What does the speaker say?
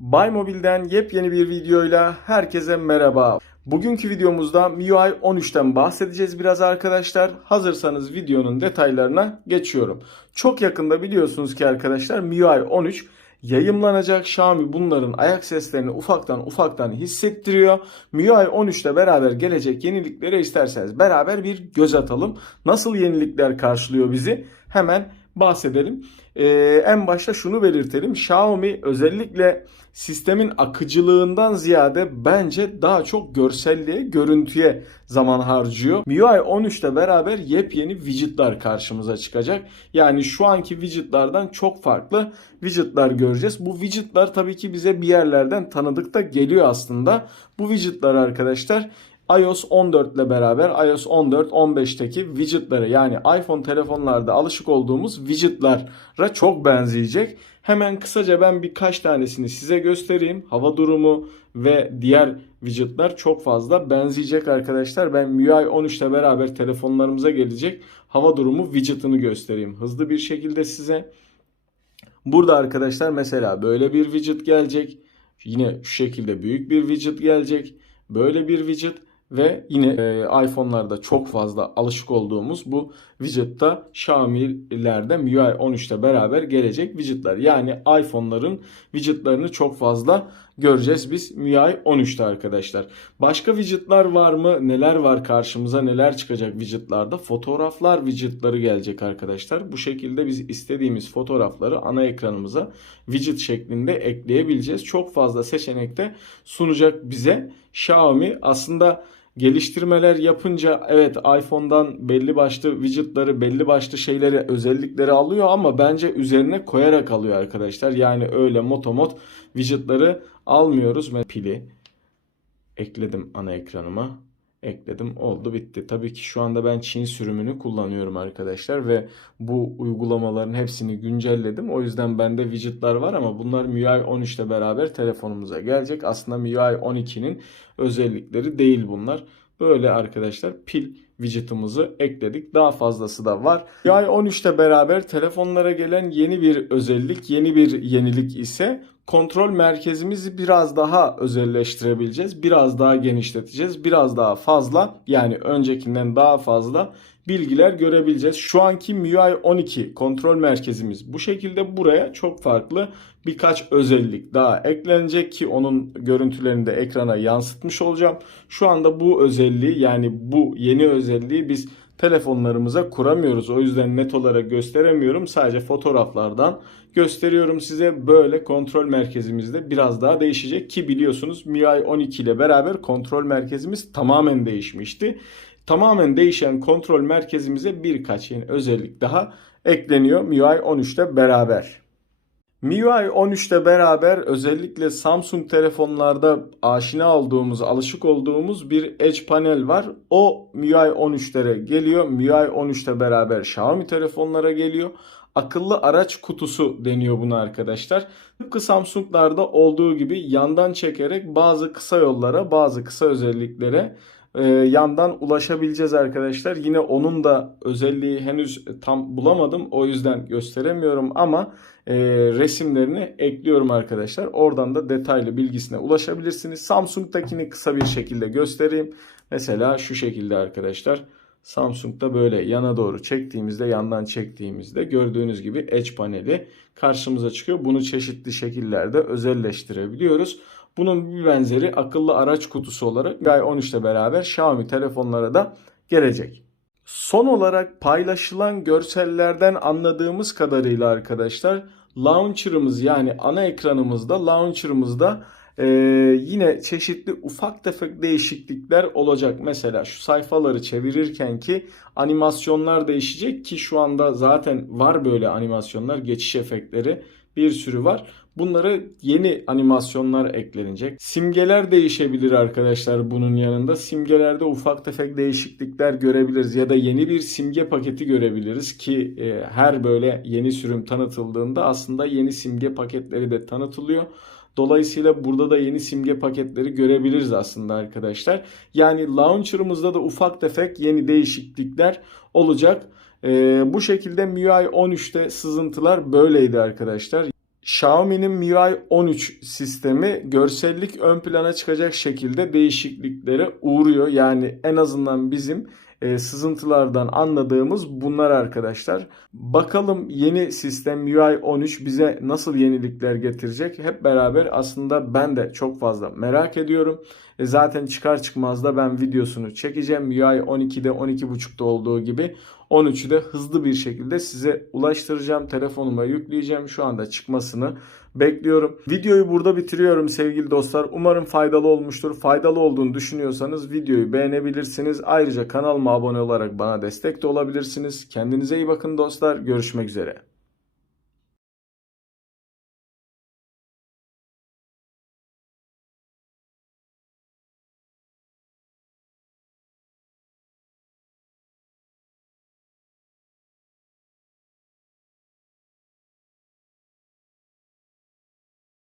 Bay Mobil'den yepyeni bir videoyla herkese merhaba. Bugünkü videomuzda MIUI 13'ten bahsedeceğiz biraz arkadaşlar. Hazırsanız videonun detaylarına geçiyorum. Çok yakında biliyorsunuz ki arkadaşlar MIUI 13 yayımlanacak. Xiaomi bunların ayak seslerini ufaktan ufaktan hissettiriyor. MIUI 13 ile beraber gelecek yeniliklere isterseniz beraber bir göz atalım. Nasıl yenilikler karşılıyor bizi? Hemen bahsedelim. Ee, en başta şunu belirtelim. Xiaomi özellikle sistemin akıcılığından ziyade bence daha çok görselliğe, görüntüye zaman harcıyor. MIUI 13 ile beraber yepyeni widgetler karşımıza çıkacak. Yani şu anki widgetlardan çok farklı widgetler göreceğiz. Bu widgetler tabii ki bize bir yerlerden tanıdık da geliyor aslında. Bu widgetler arkadaşlar iOS 14 ile beraber iOS 14 15'teki widgetlere yani iPhone telefonlarda alışık olduğumuz widgetlara çok benzeyecek. Hemen kısaca ben birkaç tanesini size göstereyim. Hava durumu ve diğer widgetler çok fazla benzeyecek arkadaşlar. Ben MIUI 13 ile beraber telefonlarımıza gelecek hava durumu widget'ını göstereyim. Hızlı bir şekilde size. Burada arkadaşlar mesela böyle bir widget gelecek. Yine şu şekilde büyük bir widget gelecek. Böyle bir widget ve yine e, iPhone'larda çok fazla alışık olduğumuz bu widget'ta Xiaomi'lerde MIUI 13'te beraber gelecek widget'lar. Yani iPhone'ların widget'larını çok fazla göreceğiz biz MIUI 13'te arkadaşlar. Başka widget'lar var mı? Neler var karşımıza? Neler çıkacak widget'larda? Fotoğraflar widget'ları gelecek arkadaşlar. Bu şekilde biz istediğimiz fotoğrafları ana ekranımıza widget şeklinde ekleyebileceğiz. Çok fazla seçenekte sunacak bize Xiaomi. Aslında geliştirmeler yapınca evet iPhone'dan belli başlı widgetları, belli başlı şeyleri, özellikleri alıyor ama bence üzerine koyarak alıyor arkadaşlar. Yani öyle motomot widgetları almıyoruz. Pili ekledim ana ekranıma. Ekledim oldu bitti. Tabii ki şu anda ben Çin sürümünü kullanıyorum arkadaşlar ve bu uygulamaların hepsini güncelledim. O yüzden bende widgetlar var ama bunlar MIUI 13 ile beraber telefonumuza gelecek. Aslında MIUI 12'nin özellikleri değil bunlar. Böyle arkadaşlar pil widget'ımızı ekledik. Daha fazlası da var. MIUI 13 ile beraber telefonlara gelen yeni bir özellik, yeni bir yenilik ise kontrol merkezimizi biraz daha özelleştirebileceğiz. Biraz daha genişleteceğiz. Biraz daha fazla yani öncekinden daha fazla bilgiler görebileceğiz. Şu anki MIUI 12 kontrol merkezimiz bu şekilde buraya çok farklı birkaç özellik daha eklenecek ki onun görüntülerini de ekrana yansıtmış olacağım. Şu anda bu özelliği yani bu yeni özelliği biz telefonlarımıza kuramıyoruz. O yüzden net olarak gösteremiyorum. Sadece fotoğraflardan gösteriyorum size. Böyle kontrol merkezimizde biraz daha değişecek ki biliyorsunuz MIUI 12 ile beraber kontrol merkezimiz tamamen değişmişti. Tamamen değişen kontrol merkezimize birkaç yeni özellik daha ekleniyor MIUI 13 ile beraber. MIUI 13 ile beraber özellikle Samsung telefonlarda aşina olduğumuz, alışık olduğumuz bir Edge panel var. O MIUI 13'lere geliyor. MIUI 13 ile beraber Xiaomi telefonlara geliyor. Akıllı araç kutusu deniyor buna arkadaşlar. Tıpkı Samsung'larda olduğu gibi yandan çekerek bazı kısa yollara, bazı kısa özelliklere e, yandan ulaşabileceğiz arkadaşlar. Yine onun da özelliği henüz tam bulamadım. O yüzden gösteremiyorum ama e, resimlerini ekliyorum arkadaşlar. Oradan da detaylı bilgisine ulaşabilirsiniz. Samsung'dakini kısa bir şekilde göstereyim. Mesela şu şekilde arkadaşlar. Samsung'da böyle yana doğru çektiğimizde, yandan çektiğimizde gördüğünüz gibi Edge paneli karşımıza çıkıyor. Bunu çeşitli şekillerde özelleştirebiliyoruz. Bunun bir benzeri akıllı araç kutusu olarak MIUI 13 ile beraber Xiaomi telefonlara da gelecek. Son olarak paylaşılan görsellerden anladığımız kadarıyla arkadaşlar launcher'ımız yani ana ekranımızda launcher'ımızda ee, yine çeşitli ufak tefek değişiklikler olacak. Mesela şu sayfaları çevirirken ki animasyonlar değişecek ki şu anda zaten var böyle animasyonlar, geçiş efektleri bir sürü var. Bunlara yeni animasyonlar eklenecek. Simgeler değişebilir arkadaşlar bunun yanında. Simgelerde ufak tefek değişiklikler görebiliriz ya da yeni bir simge paketi görebiliriz ki e, her böyle yeni sürüm tanıtıldığında aslında yeni simge paketleri de tanıtılıyor. Dolayısıyla burada da yeni simge paketleri görebiliriz aslında arkadaşlar. Yani launcher'ımızda da ufak tefek yeni değişiklikler olacak. Ee, bu şekilde MIUI 13'te sızıntılar böyleydi arkadaşlar. Xiaomi'nin MIUI 13 sistemi görsellik ön plana çıkacak şekilde değişikliklere uğruyor. Yani en azından bizim e, sızıntılardan anladığımız bunlar arkadaşlar. Bakalım yeni sistem MIUI 13 bize nasıl yenilikler getirecek? Hep beraber aslında ben de çok fazla merak ediyorum. E, zaten çıkar çıkmaz da ben videosunu çekeceğim. MIUI 12'de 12.5'da olduğu gibi 13'ü de hızlı bir şekilde size ulaştıracağım. Telefonuma yükleyeceğim. Şu anda çıkmasını bekliyorum. Videoyu burada bitiriyorum sevgili dostlar. Umarım faydalı olmuştur. Faydalı olduğunu düşünüyorsanız videoyu beğenebilirsiniz. Ayrıca kanalıma abone olarak bana destek de olabilirsiniz. Kendinize iyi bakın dostlar. Görüşmek üzere.